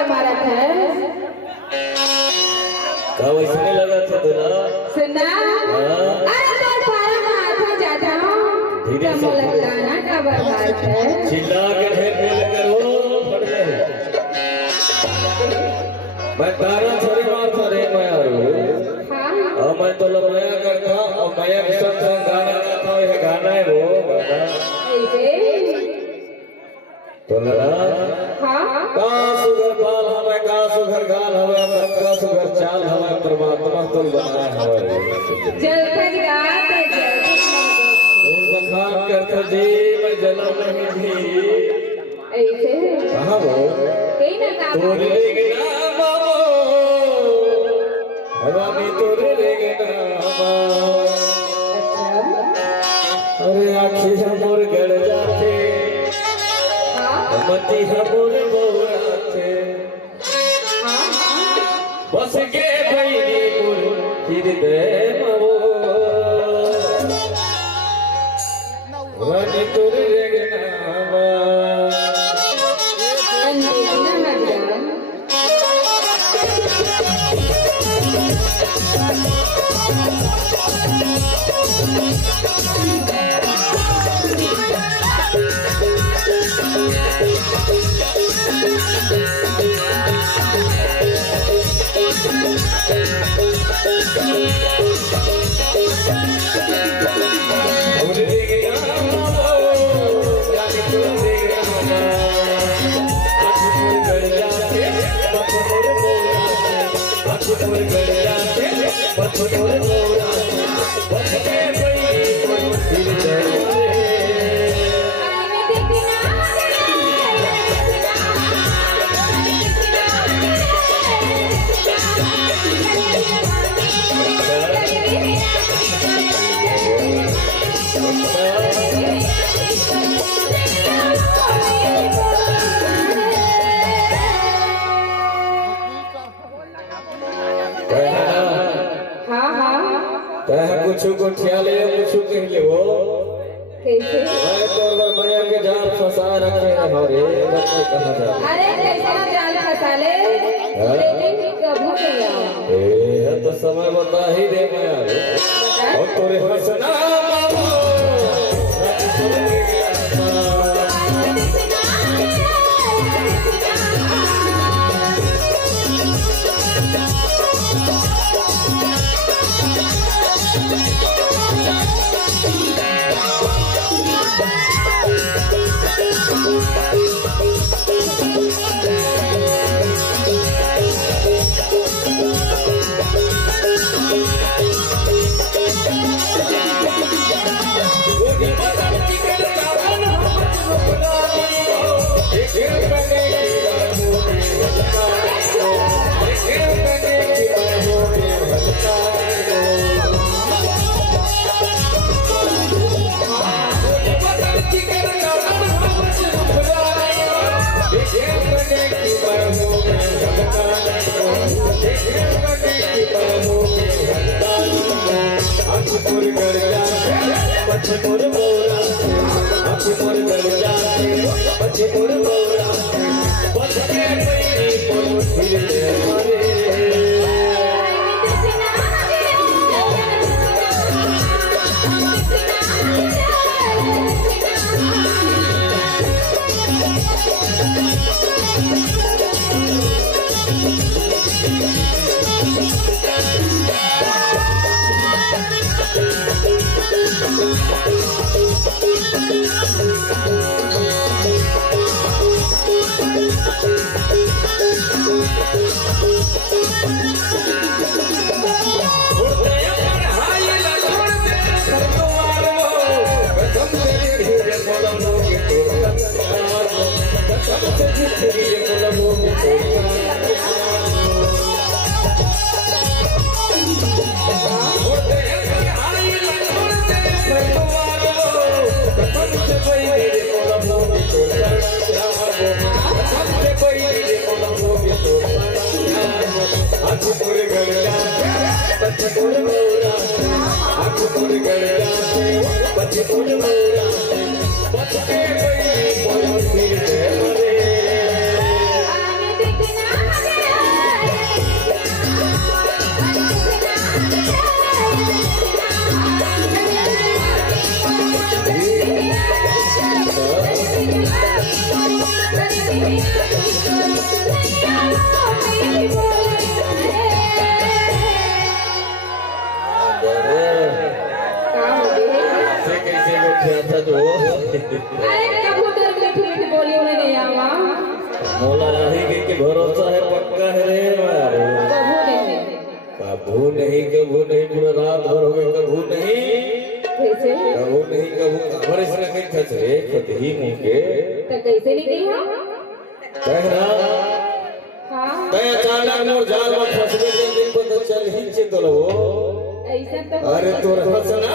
आवाज मारा था का वैसे नहीं लगा था तेरा सुना अरे तो पारा माथा जाता हूँ धीरे से लगाना का बात है चिल्ला के ढेर बोले करो फट गए मैं तारा थोड़ी मार रे मैं हाँ और मैं तो लमाया करता और माया के संग संग गाना गाता हूँ। ये गाना है वो गाना ऐसे तो लगा हाँ का सुगर बाल हमें का सुगर गाल हमें का सुगर चाल हमें परमात्मा तो बनाया हमें जलखज गात और बखान करते जी मैं जन्म नहीं थी ऐसे कहाँ वो कहीं ना काम तोरे लेगे नामा हरामी तोरे लेगे नामा अरे आखी हमोर गड़ जाते मती हमोर बौराते बस के भैली पुर हृदय मवो रानी तोरे लेगे नामा कुछ को ठियाले कुछ कह ले वो कैसे मैं तो अगर माया के जाल फंसा रखे हमारे रखे कहां जा अरे कैसा जाल फंसा ले लेकिन कभी नहीं आओ ए तो समय बता ही दे माया और तोरे हंसना बाबू देखना भरोसा है पक्का है रे हमारे कभू नहीं कभू नहीं पूरा रात भर हो गए कभू नहीं कैसे कभू नहीं कभू हमारे से कहीं खच रे कभी मुंह के तो कैसे नहीं गई हम कहना हाँ तय अचानक मोर जाल में फंस गए तो दिन पता चल ही चलो ऐसा तो अरे तोर हंसना